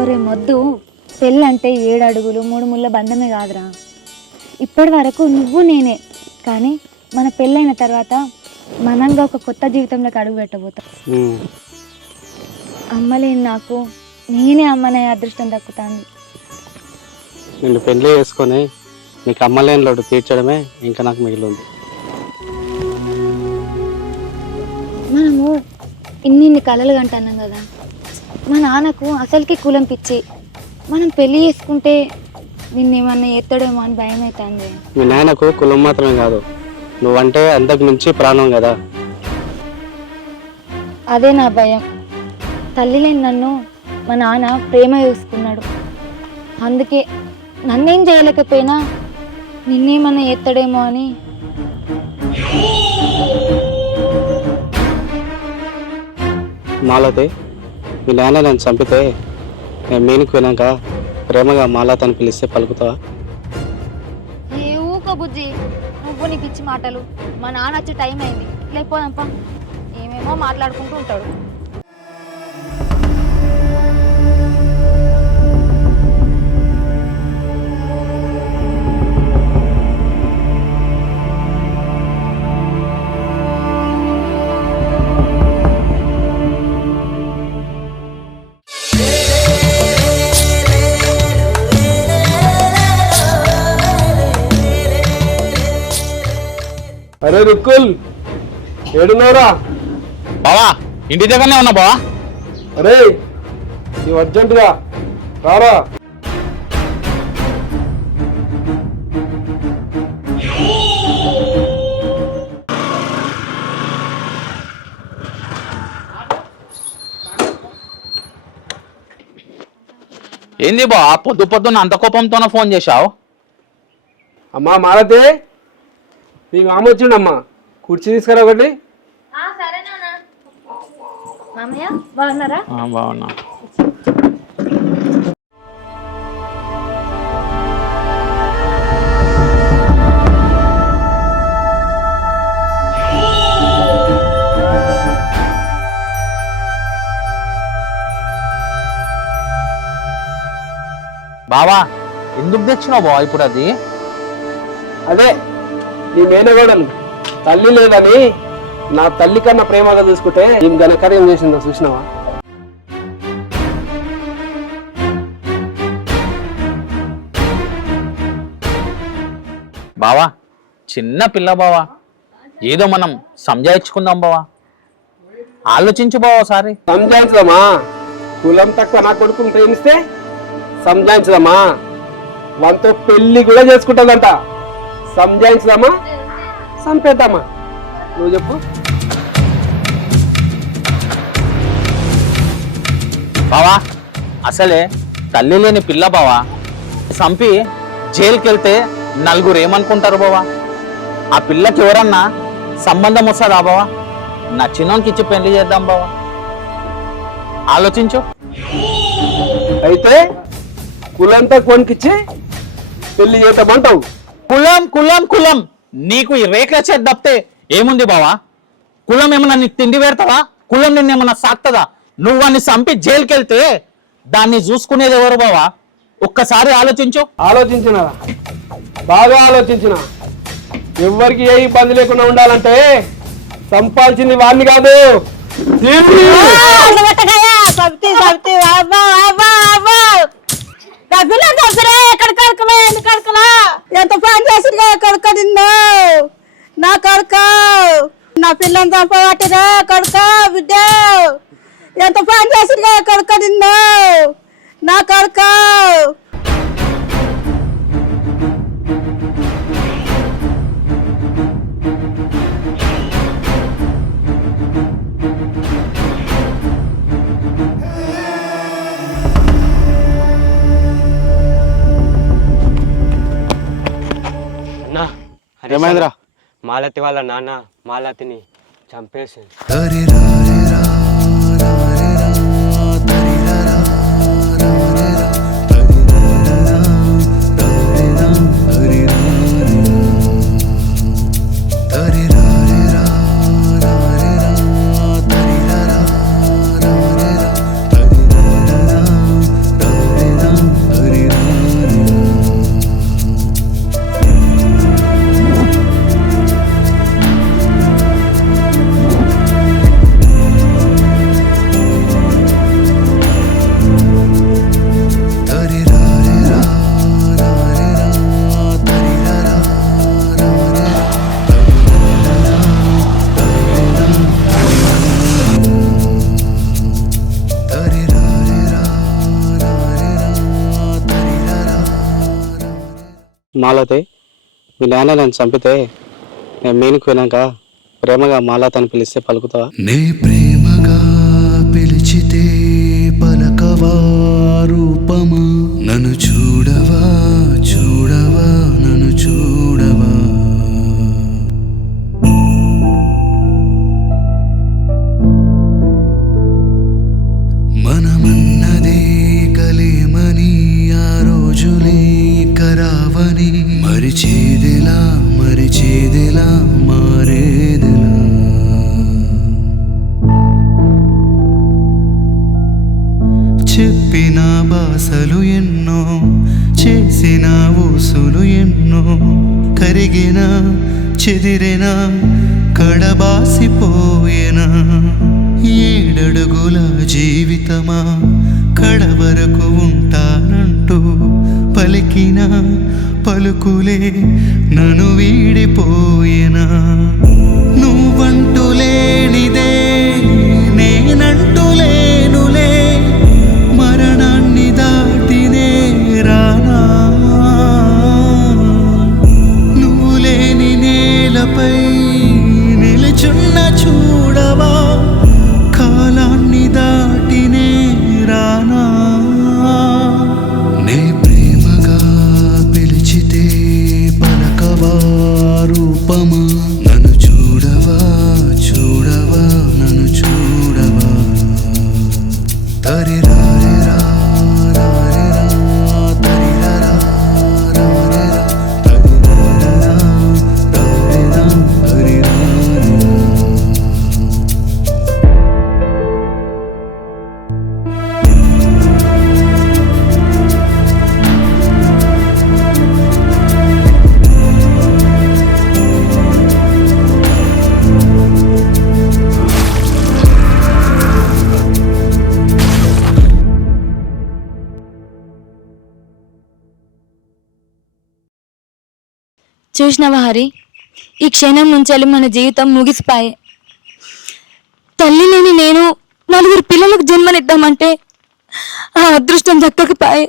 ఒరే మొద్దు, పెళ్ళంటే 7 అడుగులు 3 ముళ్ళ బంధమే కాదురా. ఇప్పటి వరకు నువ్వు నేనే, కానీ మన పెళ్ళైన తర్వాత మనంగా ఒక కొత్త జీవితంలోకి అడుగు పెట్టబోతాం. అమ్మలేని నాకు నేనే అమ్మనే అదృష్టం దక్కుతాంది. నిన్ను పెళ్లి చేసుకొని నీకు అమ్మలేని లోటు తీర్చడమే ఇంకా నాకు మిగిలింది. మనము ఇన్ని కలలు కంటున్నాం కదా, మా నాన్నకు అసలుకి కులం పిచ్చి. మనం పెళ్ళి చేసుకుంటే నిన్నేమన్నా ఎత్తడేమో అని భయం అవుతుంది. మీ నాయనకు కులం మాత్రమే కాదు, నువ్వంటే అంతకు మించి ప్రాణం కదా. అదే నా భయం. తల్లి లేని నన్ను మా నాన్న ప్రేమ చూసుకున్నాడు. అందుకే నన్నేం చేయలేకపోయినా నిన్నేమన్నా ఎత్తడేమో అని. మాలతి, మీ నాన్న నన్ను చంపితే నేను మీనికి వినాక ప్రేమగా మాలతి అని పిలిస్తే పలుకుతావా? ఏ ఊకో బుజ్జి, నువ్వు నీ పిచ్చి మాటలు. మా నాన్న వచ్చే టైం అయింది, లేకపోదాంపా. ఏమేమో మాట్లాడుకుంటూ ఉంటాడు. అరే రుక్కుల్, ఏడున్నారా? బావా, ఇంటి దగ్గరనే ఉన్నా బావా. అరే నీవు అర్జెంటుగా రారా. ఏంది బా పొద్దు పొద్దున్న అంత కోపంతోనే ఫోన్ చేశావు? అమ్మా మాలతి, మీ మామ వచ్చిండమ్మా, కుర్చీ తీసుకురా ఒకటి. మామయ్య బాగున్నారా? బాగున్నా. బావా, ఎందుకు తెచ్చినావు బావా ఇప్పుడు అది? అదే నీ మేనగోడలు తల్లి లేదని నా తల్లి కన్నా ప్రేమగా చూసుకుంటే ఏం ఘనకార్యం చేసిందో చూసినావా? బావా, చిన్న పిల్ల బావా, ఏదో మనం సంజాయించుకుందాం బావా. ఆలోచించు బావా సారి. సంజాయించదమ్మా? కులం తక్కువ నా కొడుకుని ప్రేమిస్తే సంజాయించదమ్మా? వాళ్ళతో పెళ్లి కూడా చేసుకుంటుందంట. సంజాయించదమ్మా సంపేద్దామా? నువ్వు చెప్పు. బావా, అసలే తల్లి లేని పిల్ల బావా, చంపి జైలుకి వెళ్తే నలుగురు ఏమనుకుంటారు బావా? ఆ పిల్లకి ఎవరన్నా సంబంధం వస్తుందా బావా? నచ్చినోనికి ఇచ్చి పెళ్లి చేద్దాం బావా. ఆలోచించు. అయితే కులంతా కొనికిచ్చి పెళ్లి చేద్దామంటావు? కులం కులం కులం నీకు ఈ రేఖల చేతి తప్పితే ఏముంది బావా? కులం ఏమన్నా నీకు తిండి పెడతావా? కులం నిన్నేమన్నా సాక్తదా? నువ్వు వాడిని చంపి జైలుకి వెళ్తే దాన్ని చూసుకునేది ఎవరు బావా? ఒక్కసారి ఆలోచించు. ఆలోచించిన, బాగా ఆలోచించిన. ఎవరికి ఏ ఇబ్బంది లేకుండా ఉండాలంటే సంపాదించింది వాడిని కాదు, ఎంత పని చేసిగా కొడుక నిన్ను, నా కొడుక, నా పిల్లని చంపబట్టిరా కొడుక, బిడ్డ ఎంత పని చేసిగా కొడుక నిన్ను, నా కొడుక. ఏమైందిరా? మాలతి వాళ్ళ నాన్న మాలతిని చంపేసింది. మాలతి, మీ నాన్న నన్ను చంపితే నేను మీనికి పోయినాక ప్రేమగా మాలతి అని పిలిస్తే పలుకుతావా? నే ప్రేమగా పిలిచితే పలకవా రూపమా? నన్ను చూడవా చూడవా నన్ను చూడవా? మనమన్నదే కలేమని ఆ రోజులే కరావని మరిచేదిలా మరిచేదిలా మారేదిలా. చెప్పిన బాసలు ఎన్నో చేసిన ఊసులు ఎన్నో కరిగిన చెదిరిన కడబాసిపోయేనా. ఏడడుగుల జీవితమా కడవరకు ఉంటానంటూ పలికిన పలుకులే నన్ను వీడిపోయేనా. నువ్వంటూ లేనిదే నేనంటూ లేనులే, మరణాన్ని దాటినే రానా. నువ్వు లేని నేలపై నిలుచున్న చూడవా, కాలాన్ని దాటినే రానా. నే ప్రేమగా పిలిచితే పలకవా రూపమా? నన్ను చూడవా చూడవా నన్ను చూడవా? తరిరారిరా రారిరా తరిరారా రారిరా తరిరారా రారిరా తరిరారిరా. చూసినవా హరి, ఈ క్షణం నుంచి మన జీవితం ముగిసిపాయే. తల్లి లేని నేను 4 పిల్లలకు జన్మనిద్దామంటే ఆ అదృష్టం దక్కకపోయే.